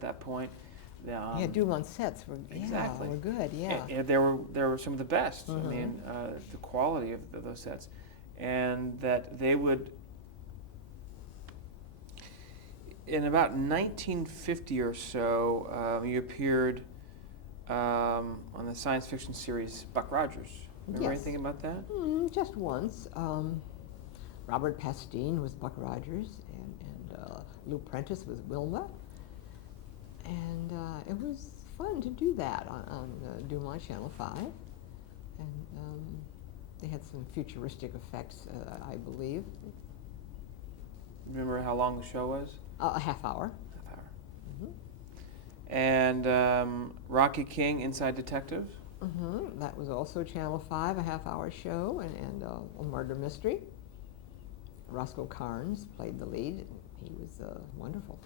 at that point. Yeah, duel on sets were Exactly. were good. Yeah. And there were some of the best. Mhm. I mean, the quality of those sets, and that they would. In about 1950 or so, you appeared on the science fiction series Buck Rogers. Remember Yes. anything about that? Just once. Robert Pastine was Buck Rogers, and Lou Prentice was Wilma. And it was fun to do that on Dumont Channel 5. And they had some futuristic effects, I believe. Remember how long the show was? A half hour. Half hour. Mm-hmm. And Rocky King, Inside Detective. Mm-hmm. That was also Channel 5, a half-hour show, and a murder mystery. Roscoe Carnes played the lead. He was wonderful.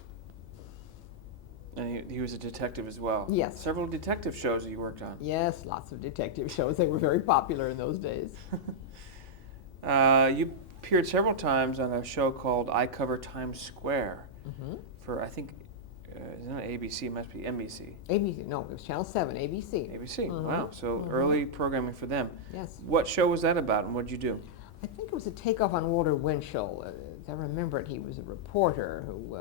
And he was a detective as well. Yes. Several detective shows that you worked on. Yes, lots of detective shows. They were very popular in those days. You appeared several times on a show called I Cover Times Square Mm-hmm. for, I think, it's not ABC, it must be NBC. ABC, no, it was Channel 7, ABC. ABC, Mhm. wow. So Mhm. early programming for them. Yes. What show was that about, and what did you do? I think it was a takeoff on Walter Winchell. As I remember it, he was a reporter who,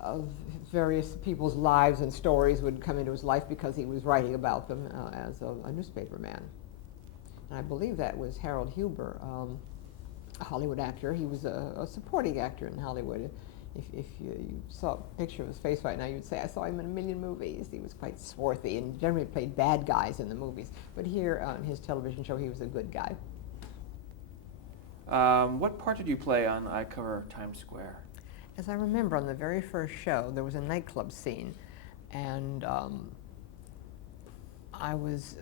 of various people's lives and stories, would come into his life because he was writing about them as a newspaper man. And I believe that was Harold Huber, a Hollywood actor. He was a supporting actor in Hollywood. If you saw a picture of his face right now, you'd say, I saw him in a million movies. He was quite swarthy and generally played bad guys in the movies. But here on his television show, he was a good guy. What part did you play on I Cover Times Square? As I remember, on the very first show, there was a nightclub scene, and I was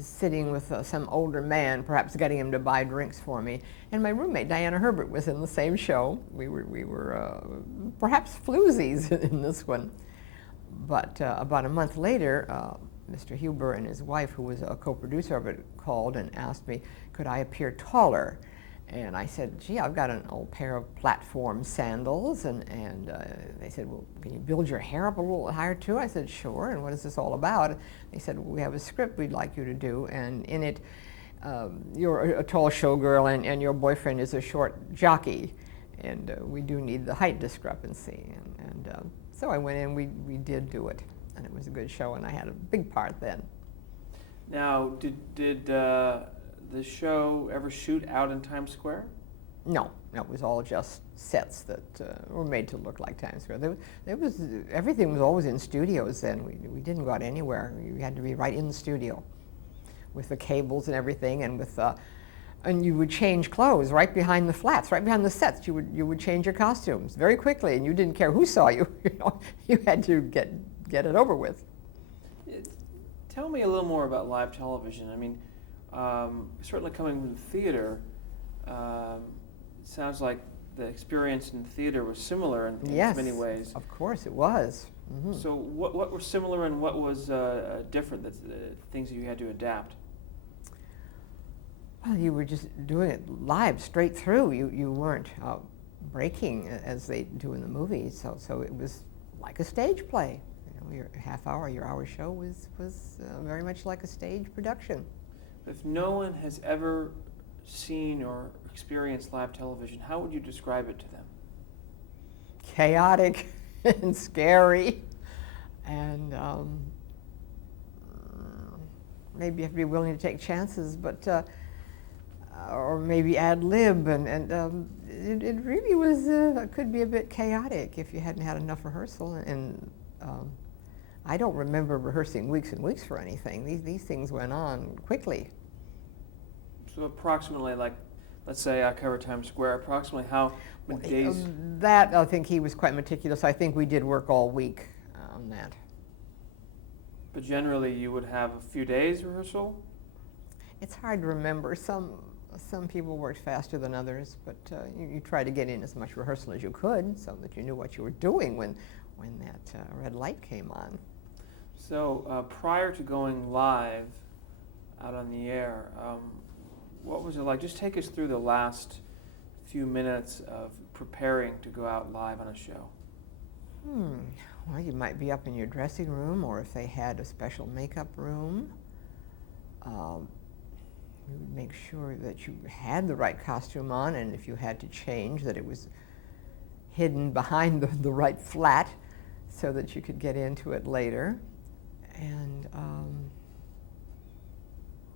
sitting with some older man, perhaps getting him to buy drinks for me, and my roommate Diana Herbert was in the same show. We were perhaps floozies in this one. But about a month later, Mr. Huber and his wife, who was a co-producer of it, called and asked me, could I appear taller? And I said, gee, I've got an old pair of platform sandals. And they said, well, can you build your hair up a little higher too? I said, sure. And what is this all about? They said, well, we have a script we'd like you to do. And in it, you're a tall showgirl and your boyfriend is a short jockey. And we do need the height discrepancy. And so I went in, we did do it. And it was a good show, and I had a big part then. Now, did the show ever shoot out in Times Square? No, it was all just sets that were made to look like Times Square. Everything was always in studios then. We didn't go out anywhere. We had to be right in the studio with the cables and everything, and with and you would change clothes right behind the flats, right behind the sets. You would change your costumes very quickly, and you didn't care who saw you. You had to get it over with. Tell me a little more about live television. I mean, certainly coming from the theater, it sounds like the experience in theater was similar in Yes, many ways. Of course it was. Mm-hmm. So what were similar and what was different, things that you had to adapt? Well, you were just doing it live, straight through. You weren't breaking as they do in the movies, so it was like a stage play. Your half-hour, your hour show was very much like a stage production. If no one has ever seen or experienced live television, how would you describe it to them? Chaotic and scary, and maybe you have to be willing to take chances, but or maybe ad lib, and it really was could be a bit chaotic if you hadn't had enough rehearsal. And I don't remember rehearsing weeks and weeks for anything. These things went on quickly. So approximately, like, let's say I cover Times Square, approximately how many days? That, I think he was quite meticulous. I think we did work all week on that. But generally you would have a few days rehearsal? It's hard to remember. Some people worked faster than others, but you tried to get in as much rehearsal as you could so that you knew what you were doing when that red light came on. So prior to going live out on the air, what was it like? Just take us through the last few minutes of preparing to go out live on a show. Hmm. Well, you might be up in your dressing room, or if they had a special makeup room, you would make sure that you had the right costume on, and if you had to change, that it was hidden behind the right flat so that you could get into it later. And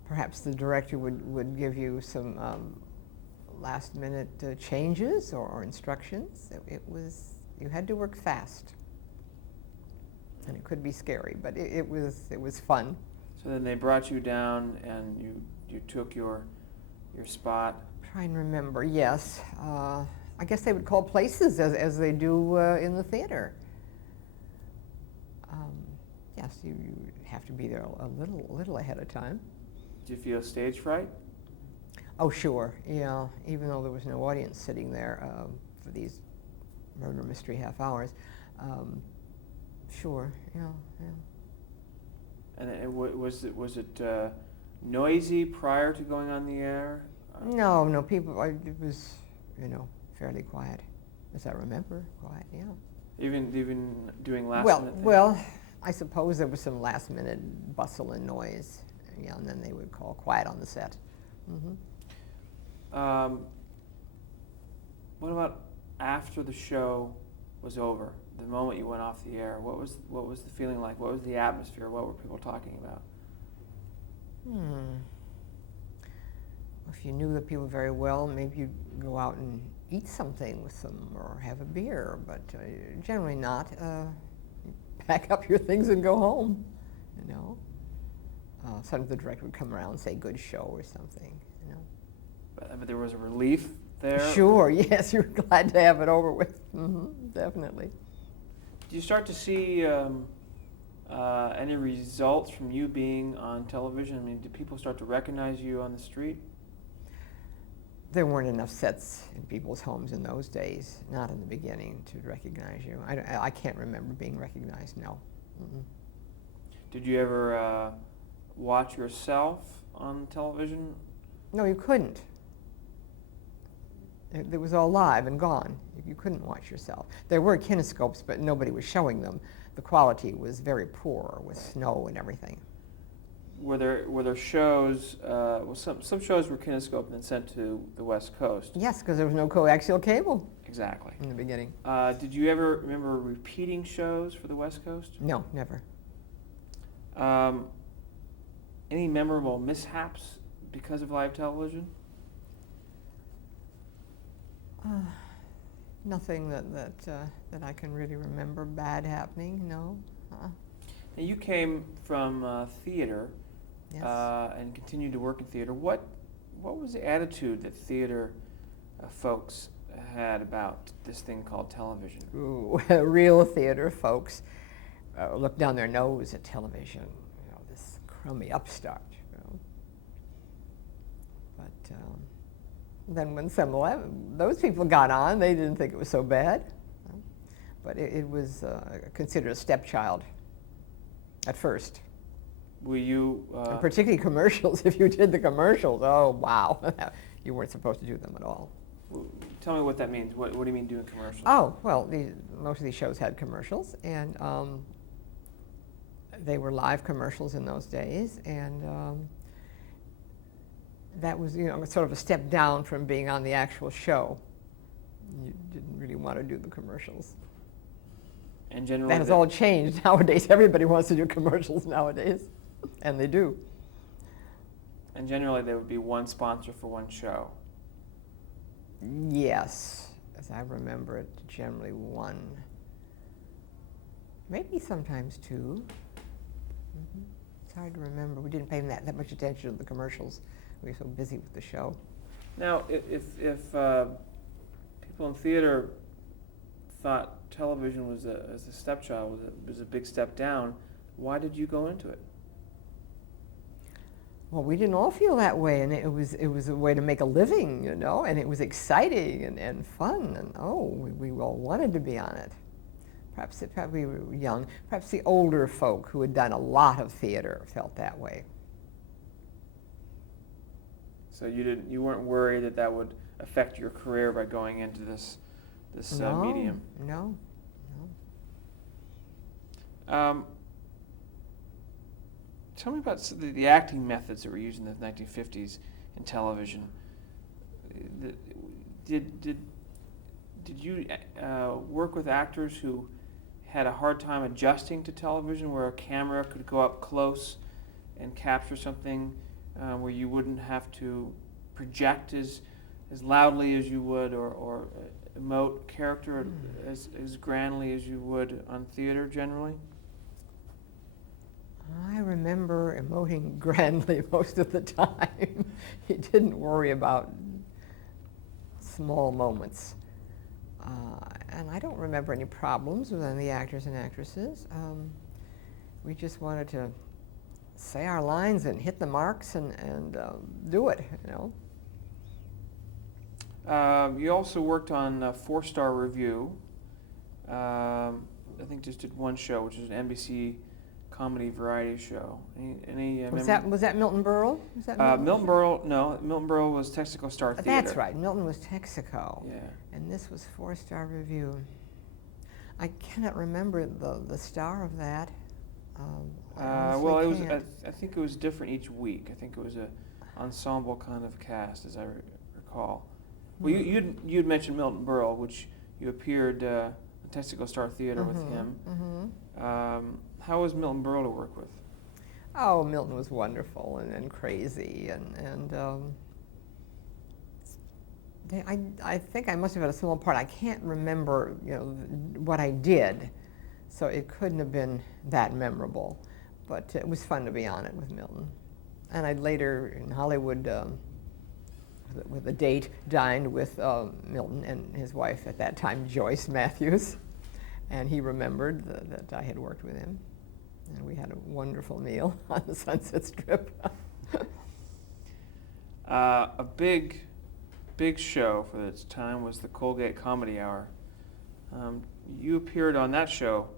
perhaps the director would give you some last minute changes or instructions. You had to work fast. And it could be scary, but it was fun. So then they brought you down and you took your spot. Try and remember, yes. I guess they would call places as they do in the theater. Yes, you have to be there a little ahead of time. Did you feel stage fright? Oh, sure, yeah. Even though there was no audience sitting there for these murder mystery half hours, sure, yeah. And was it noisy prior to going on the air? No, people. It was, fairly quiet, as I remember. Quiet, yeah. Even doing last minute things? Well, I suppose there was some last minute bustle and noise, and then they would call quiet on the set. Mm-hmm. What about after the show was over? The moment you went off the air, what was the feeling like? What was the atmosphere? What were people talking about? If you knew the people very well, maybe you'd go out and eat something with them or have a beer, but generally not. Pack up your things and go home, Sometimes the director would come around and say, "Good show" or something, But there was a relief there? Sure, yes, you're glad to have it over with. Definitely. Do you start to see any results from you being on television? I mean, do people start to recognize you on the street? There weren't enough sets in people's homes in those days, not in the beginning, to recognize you. I can't remember being recognized, no. Mm-mm. Did you ever watch yourself on television? No, you couldn't. It was all live and gone. You couldn't watch yourself. There were kinescopes, but nobody was showing them. The quality was very poor with snow and everything. Were there shows? Well, some shows were kinescoped and then sent to the West Coast. Yes, because there was no coaxial cable. Exactly. In the beginning. Did you ever remember repeating shows for the West Coast? No, never. Any memorable mishaps because of live television? Nothing that I can really remember bad happening. No. Now you came from theater, Yes. and continued to work in theater. What was the attitude that theater folks had about this thing called television? Ooh, real theater folks look down their nose at television. This crummy upstart. But then when some of those people got on, they didn't think it was so bad. But it was considered a stepchild at first. Were you... And particularly commercials. If you did the commercials, oh, wow. You weren't supposed to do them at all. Tell me what that means. What do you mean doing commercials? Oh, well, most of these shows had commercials, and they were live commercials in those days, and that was, sort of a step down from being on the actual show. You didn't really want to do the commercials. And generally, that has all changed nowadays. Everybody wants to do commercials nowadays, and they do. And generally, there would be one sponsor for one show. Yes, as I remember it, generally one, maybe sometimes two. It's hard to remember. We didn't pay that much attention to the commercials. We were so busy with the show. Now, if people in theater thought television was as a stepchild was a big step down, why did you go into it? Well, we didn't all feel that way, and it was a way to make a living, and it was exciting and fun, and we all wanted to be on it. Perhaps we were young. Perhaps the older folk who had done a lot of theater felt that way. So you weren't worried that would affect your career by going into this medium? No. Um, Tell me about the acting methods that were used in the 1950s in television. The- Did you work with actors who had a hard time adjusting to television, where a camera could go up close and capture something, where you wouldn't have to project as loudly as you would, or emote character as grandly as you would on theater generally? I remember emoting grandly most of the time. He didn't worry about small moments. And I don't remember any problems with any of the actors and actresses. We just wanted to say our lines and hit the marks and do it, you know. You also worked on 4-Star Review. I think just did one show, which is an NBC comedy variety show. Any Was that Milton Berle? Was that Milton Berle? No, Milton Berle was Texaco Star Theater. That's right. Milton was Texaco. Yeah. And this was 4-Star Review. I cannot remember the star of that. Well, it was. I think it was different each week. I think it was a ensemble kind of cast, as I recall. Well, you'd mentioned Milton Berle, which you appeared at Texaco Star Theater with him. How was Milton Berle to work with? Oh, Milton was wonderful and crazy, and I think I must have had a small part. I can't remember, you know, what I did, so it couldn't have been that memorable. But it was fun to be on it with Milton. And I later in Hollywood, with a date, dined with Milton and his wife at that time, Joyce Matthews, and he remembered that I had worked with him. And we had a wonderful meal on the Sunset Strip. A big show for its time was the Colgate Comedy Hour. You appeared on that show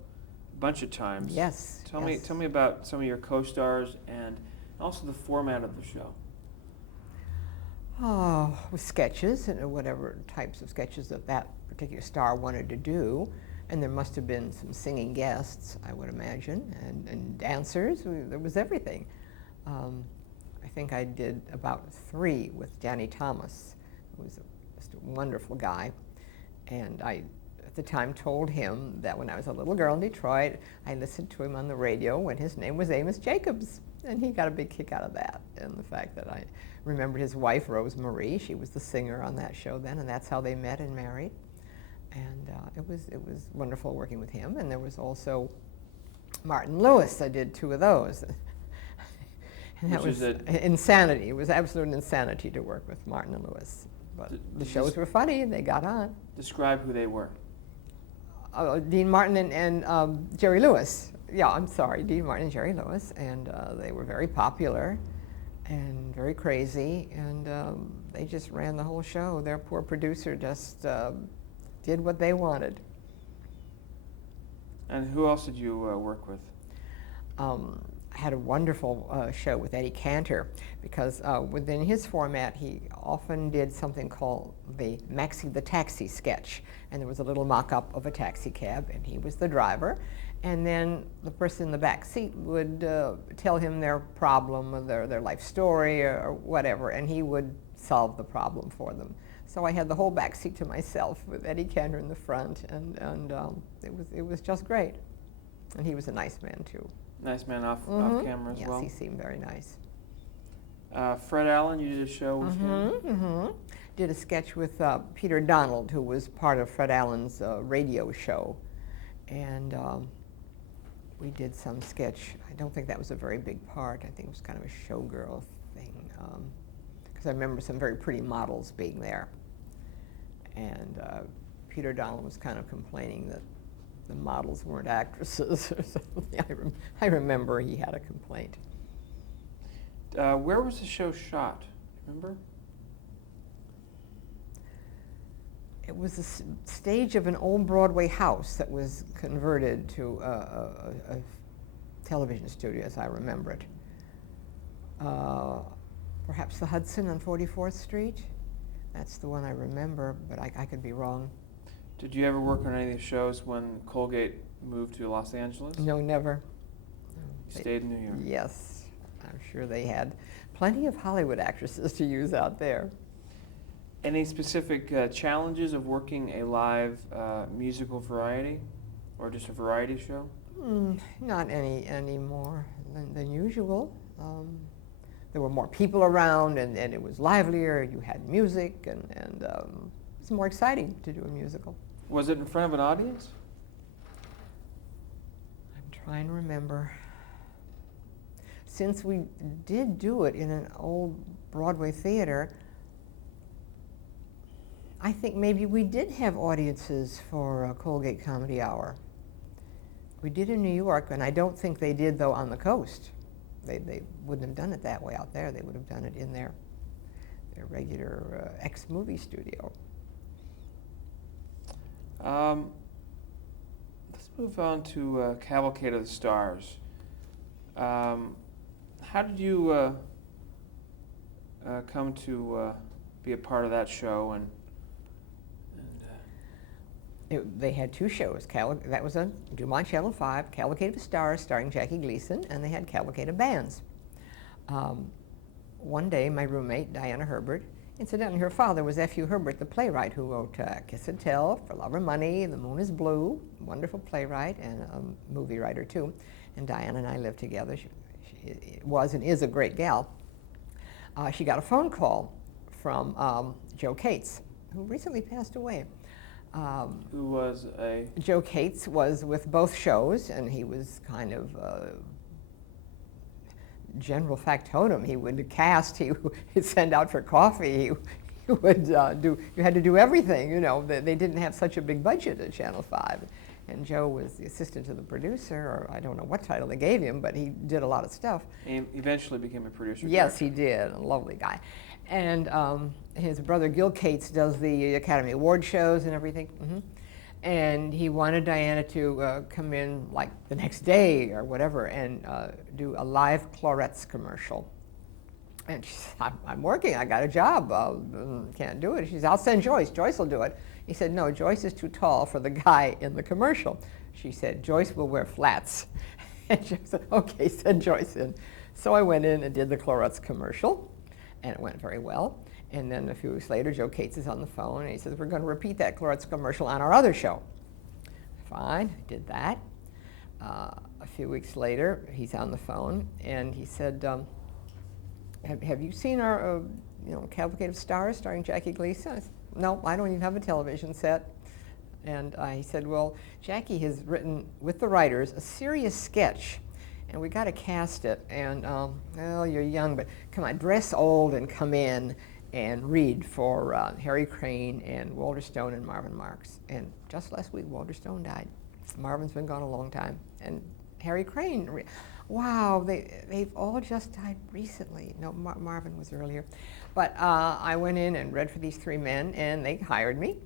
a bunch of times. Yes. Tell me about some of your co-stars and also the format of the show. Oh, with sketches and whatever types of sketches that particular star wanted to do. And there must have been some singing guests, I would imagine, and dancers. There was everything. I think I did about 3 with Danny Thomas, who was just a wonderful guy. And I, at the time, told him that when I was a little girl in Detroit, I listened to him on the radio when his name was Amos Jacobs. And he got a big kick out of that, and the fact that I remembered his wife, Rose Marie. She was the singer on that show then, and that's how they met and married. And it was wonderful working with him. And there was also Martin Lewis. I did 2 of those. And that was insanity. It was absolute insanity to work with Martin and Lewis. But the shows were funny, and they got on. Describe who they were. Dean Martin and Jerry Lewis. Yeah, I'm sorry, Dean Martin and Jerry Lewis. And they were very popular and very crazy. And they just ran the whole show. Their poor producer just did what they wanted. And who else did you work with? I had a wonderful show with Eddie Cantor, because within his format he often did something called the Maxie the Taxi sketch, and there was a little mock-up of a taxi cab, and he was the driver, and then the person in the back seat would tell him their problem, or their life story, or whatever, and he would solve the problem for them. So I had the whole back seat to myself with Eddie Cantor in the front, and it was just great. And he was a nice man too. Nice man off camera as well. Yes, he seemed very nice. Fred Allen, you did a show with him. Did a sketch with Peter Donald, who was part of Fred Allen's radio show, and we did some sketch. I don't think that was a very big part. I think it was kind of a showgirl thing, because I remember some very pretty models being there. And Peter Donald was kind of complaining that the models weren't actresses or something. I remember he had a complaint. Where was the show shot? Remember? It was a stage of an old Broadway house that was converted to a television studio, as I remember it. Perhaps the Hudson on 44th Street? That's the one I remember, but I could be wrong. Did you ever work on any of these shows when Colgate moved to Los Angeles? No, never. You stayed in New York. Yes, I'm sure they had plenty of Hollywood actresses to use out there. Any specific challenges of working a live musical variety, or just a variety show? Not any more than usual. There were more people around, and it was livelier. You had music, and it's more exciting to do a musical. Was it in front of an audience? I'm trying to remember. Since we did do it in an old Broadway theater, I think maybe we did have audiences for Colgate Comedy Hour. We did in New York, and I don't think they did, though, on the coast. They wouldn't have done it that way out there. They would have done it in their regular ex-movie studio. Let's move on to Cavalcade of the Stars. How did you come to be a part of that show? They had two shows. That was on Dumont Channel 5, Cavalcade of the Stars, starring Jackie Gleason, and they had Cavalcade of Bands. One day, my roommate, Diana Herbert, incidentally, her father was F.U. Herbert, the playwright who wrote Kiss and Tell, For Love or Money, The Moon is Blue, wonderful playwright and a movie writer too. And Diana and I lived together. She was and is a great gal. She got a phone call from Joe Cates, who recently passed away. Who was a? Joe Cates was with both shows, and he was kind of general factotum. He would cast, he'd send out for coffee, he would you had to do everything, you know. They didn't have such a big budget at Channel 5. And Joe was the assistant to the producer, or I don't know what title they gave him, but he did a lot of stuff. He eventually became a producer. Yes, he did. A lovely guy. And his brother Gil Cates does the Academy Award shows and everything. And he wanted Diana to come in like the next day or whatever and do a live Clorettes commercial. And she said, I'm working, I got a job, can't do it. She said, I'll send Joyce, Joyce will do it. He said, no, Joyce is too tall for the guy in the commercial. She said, Joyce will wear flats. And she said, okay, send Joyce in. So I went in and did the Clorettes commercial, and it went very well. And then a few weeks later, Joe Cates is on the phone, and he says, we're going to repeat that Clorettes commercial on our other show. Fine, I did that. A few weeks later, he's on the phone, and he said, have you seen our Cavalcade of Stars starring Jackie Gleason? I said, no, I don't even have a television set. And he said, well, Jackie has written with the writers a serious sketch, and we got to cast it. And well, you're young, but come on, dress old and come in and read for Harry Crane and Walter Stone and Marvin Marks. And just last week, Walter Stone died. Marvin's been gone a long time. And Harry Crane, wow, they've all just died recently. No, Marvin was earlier. But I went in and read for these three men, and they hired me.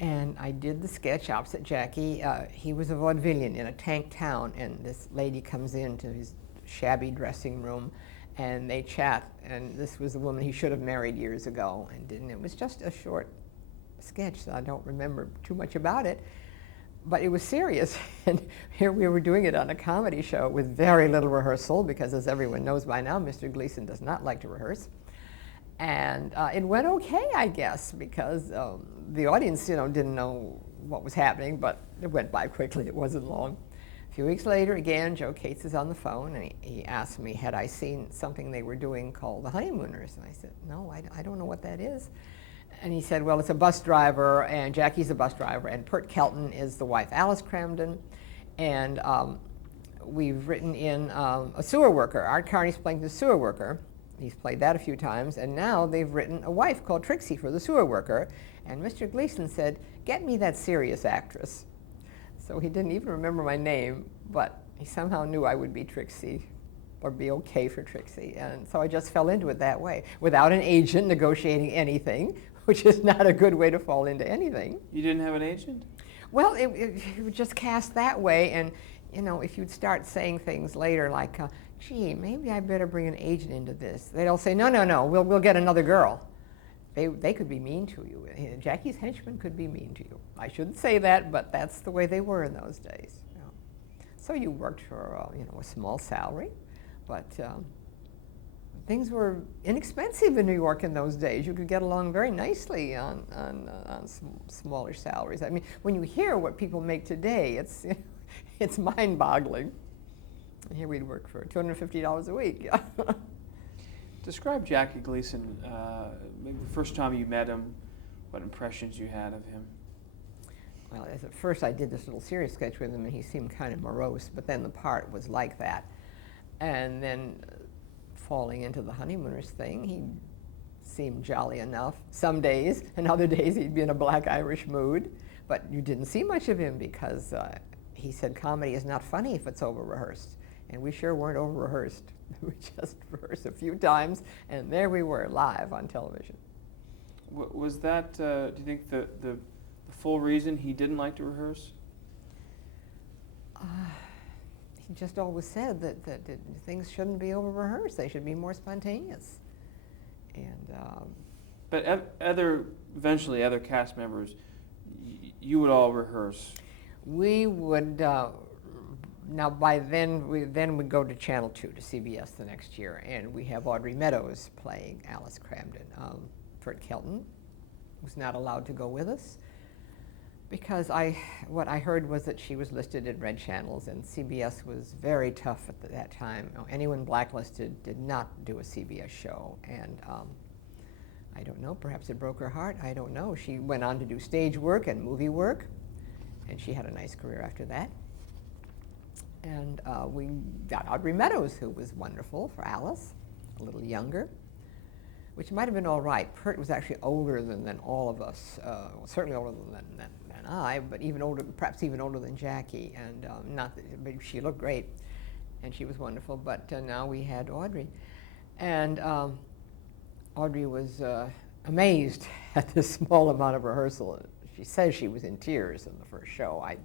And I did the sketch opposite Jackie. He was a vaudevillian in a tank town, and this lady comes into his shabby dressing room, and they chat. And this was the woman he should have married years ago, and didn't. It was just a short sketch, so I don't remember too much about it. But it was serious, and here we were doing it on a comedy show with very little rehearsal, because as everyone knows by now, Mr. Gleason does not like to rehearse. And it went okay, I guess, because the audience, didn't know what was happening, but it went by quickly. It wasn't long. A few weeks later, again, Joe Cates is on the phone, and he asked me, had I seen something they were doing called The Honeymooners? And I said, no, I don't know what that is. And he said, well, it's a bus driver, and Jackie's a bus driver, and Pert Kelton is the wife, Alice Cramden, and we've written in a sewer worker. Art Carney's playing the sewer worker. He's played that a few times, and now they've written a wife called Trixie for the sewer worker. And Mr. Gleason said, get me that serious actress. So he didn't even remember my name, but he somehow knew I would be Trixie, or be okay for Trixie. And so I just fell into it that way, without an agent negotiating anything, which is not a good way to fall into anything. You didn't have an agent? Well, it would just cast that way, and if you'd start saying things later like, gee, maybe I better bring an agent into this, they'd all say, no, we'll get another girl. they could be mean to you. Jackie's henchmen could be mean to you. I shouldn't say that, but that's the way they were in those days. You know. So you worked for a small salary, but things were inexpensive in New York in those days. You could get along very nicely on smaller salaries. I mean, when you hear what people make today, it's mind-boggling. Here we'd work for $250 a week. Describe Jackie Gleason, maybe the first time you met him, what impressions you had of him. Well, at first I did this little serious sketch with him, and he seemed kind of morose, but then the part was like that. And then falling into the honeymooners thing, he seemed jolly enough some days, and other days he'd be in a black Irish mood. But you didn't see much of him because he said comedy is not funny if it's over-rehearsed. And we sure weren't over-rehearsed. We just rehearsed a few times, and there we were, live on television. Was that, do you think, the full reason he didn't like to rehearse? He just always said that things shouldn't be over-rehearsed. They should be more spontaneous. And but eventually, other cast members, you would all rehearse. We would. Now, by then, we'd go to Channel 2, to CBS the next year, and we have Audrey Meadows playing Alice Cramden. Fred Kelton was not allowed to go with us because what I heard was that she was listed in red channels, and CBS was very tough at that time. Anyone blacklisted did not do a CBS show, and I don't know, perhaps it broke her heart, I don't know. She went on to do stage work and movie work, and she had a nice career after that. And we got Audrey Meadows, who was wonderful for Alice, a little younger, which might have been all right. Pert was actually older than all of us, certainly older than I, but even older, perhaps even older than Jackie. And not that, but she looked great, and she was wonderful. But now we had Audrey, and Audrey was amazed at this small amount of rehearsal. She says she was in tears in the first show. I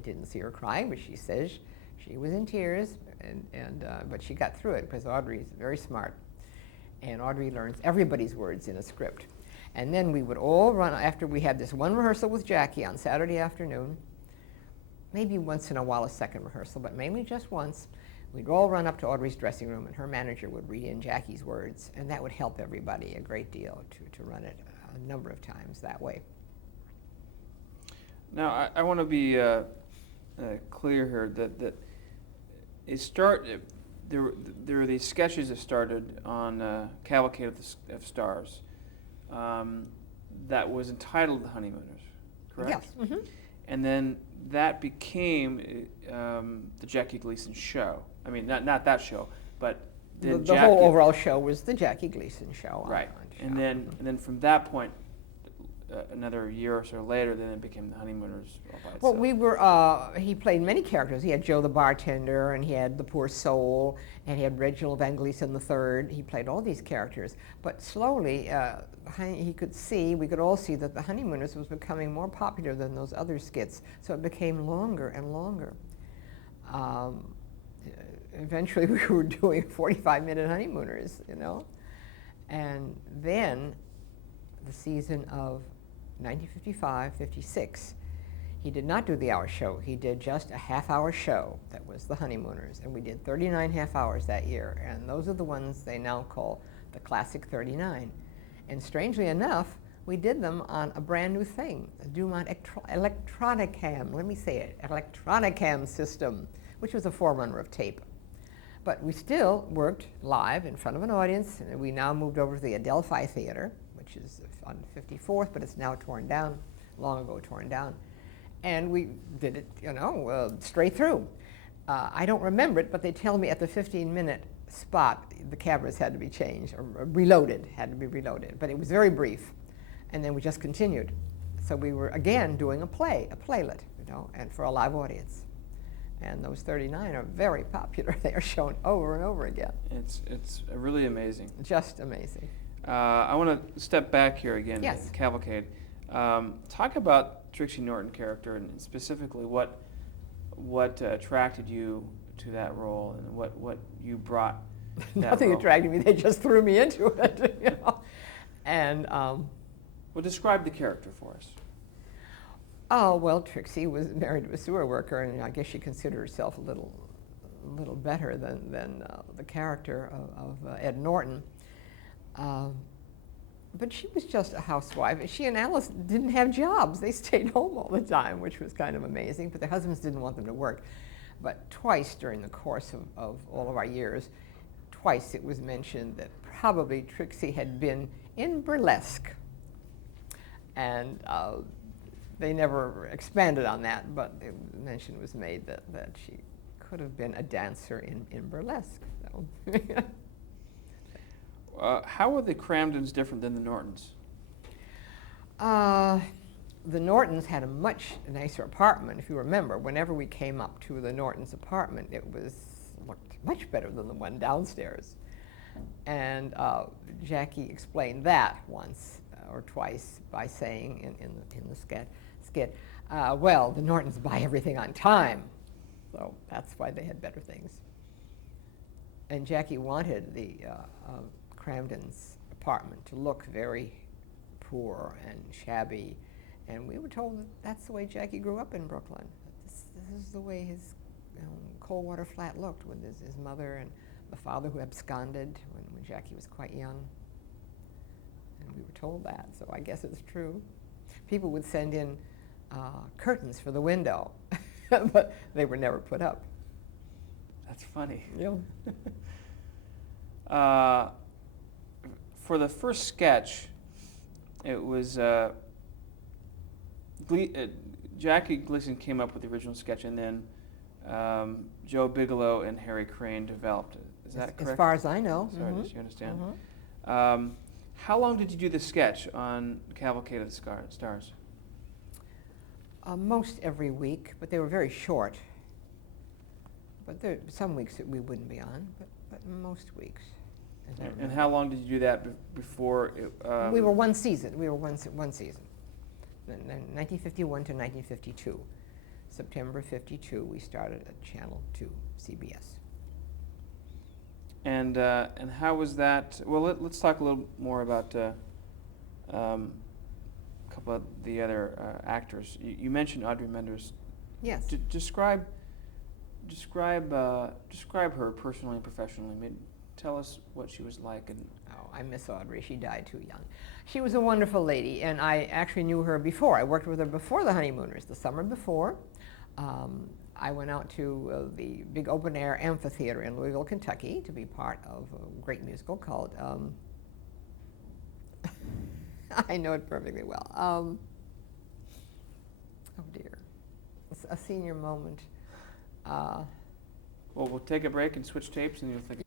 didn't see her crying, but she says she was in tears, but she got through it because Audrey is very smart, and Audrey learns everybody's words in a script. And then we would all run, after we had this one rehearsal with Jackie on Saturday afternoon, maybe once in a while a second rehearsal, but mainly just once, we'd all run up to Audrey's dressing room, and her manager would read in Jackie's words, and that would help everybody a great deal to run it a number of times that way. Now, I want to be clear here that there were these sketches that started on Cavalcade of Stars that was entitled The Honeymooners, correct? Yes. Mm-hmm. And then that became the Jackie Gleason show. I mean, not that show, but the whole overall show was the Jackie Gleason show. Right. And then from that point, another year or so later, then it became the Honeymooners all by itself. Well, we were, he played many characters. He had Joe the bartender, and he had the poor soul, and he had Reginald Van Gleason III. He played all these characters. But slowly, we could all see that the Honeymooners was becoming more popular than those other skits, so it became longer and longer. Eventually, we were doing 45-minute Honeymooners, you know. And then, the season of 1955-56, he did not do the hour show. He did just a half-hour show that was the Honeymooners, and we did 39 half hours that year, and those are the ones they now call the Classic 39. And strangely enough, we did them on a brand new thing, the Dumont Electronicam, let me say it, Electronicam system, which was a forerunner of tape. But we still worked live in front of an audience, and we now moved over to the Adelphi Theater, which is on 54th, but it's now torn down, long ago torn down. And we did it, you know, straight through. I don't remember it, but they tell me at the 15-minute spot, the cameras had to be changed, or reloaded, had to be reloaded. But it was very brief, and then we just continued. So we were, again, doing a playlet, you know, and for a live audience. And those 39 are very popular. They are shown over and over again. It's really amazing. Just amazing. I want to step back here again. Yes. Cavalcade. Talk about Trixie Norton character, and specifically what attracted you to that role, and what you brought. Nothing attracted me. They just threw me into it. You know? And Well, describe the character for us. oh well, Trixie was married to a sewer worker, and I guess she considered herself a little better than the character of Ed Norton. But she was just a housewife. She and Alice didn't have jobs. They stayed home all the time, which was kind of amazing. But their husbands didn't want them to work. But twice during the course of all of our years, twice it was mentioned that probably Trixie had been in burlesque. And they never expanded on that, but the mention was made that she could have been a dancer in burlesque. So. How were the Cramdens different than the Nortons? The Nortons had a much nicer apartment. If you remember, whenever we came up to the Nortons' apartment, it looked much better than the one downstairs. And Jackie explained that once or twice by saying in the skit, well, the Nortons buy everything on time, so that's why they had better things. And Jackie wanted the Cramdens' apartment to look very poor and shabby, and we were told that that's the way Jackie grew up in Brooklyn. This is the way his Coldwater flat looked, with his mother and the father who absconded when Jackie was quite young. And we were told that, so I guess it's true. People would send in curtains for the window, but they were never put up. That's funny. Yeah. For the first sketch, it was Jackie Gleason came up with the original sketch, and then Joe Bigelow and Harry Crane developed it. Is that correct? As far as I know. Sorry, you understand? How long did you do the sketch on Cavalcade of the Stars? Most every week, but they were very short. But there some weeks that we wouldn't be on, but most weeks. And how long did you do that before? We were one season. We were one season. 1951 to 1952. September 52, we started at Channel 2, CBS. And how was that? Well, let's talk a little more about a couple of the other actors. You mentioned Audrey Menders. Yes. Describe her personally and professionally. I mean, tell us what she was like. And oh, I miss Audrey. She died too young. She was a wonderful lady, and I actually knew her before. I worked with her before The Honeymooners, the summer before. I went out to the big open-air amphitheater in Louisville, Kentucky, to be part of a great musical called, I know it perfectly well. Oh dear, it's a senior moment. well, we'll take a break and switch tapes, and you'll think.